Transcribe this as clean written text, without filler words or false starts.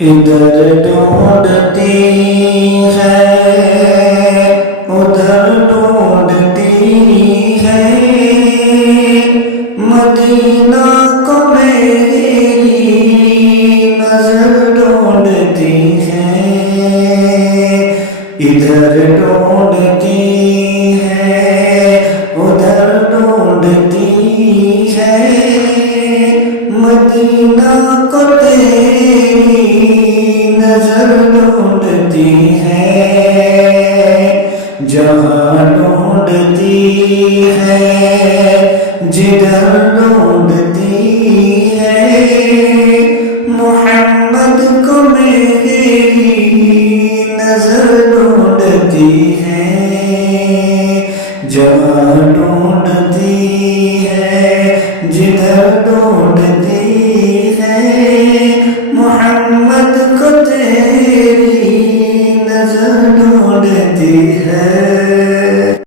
ادھر ڈھونڈتی ہے ادھر ڈھونڈتی ہے مدینہ کو میری نظر ڈھونڈتی ہے ادھر ڈھونڈتی ہے ادھر ڈھونڈتی ہے مدینہ کو تیری نظر ڈھونڈتی ہے جہاں ڈھونڈتی ہے جدھر ڈھونڈتی ہے محمد کو میری نظر ڈھونڈتی ہے جہاں ڈھونڈتی ہے جدھر ڈھونڈتی ہے محمد کو تیری نظر ڈھونڈتی ہے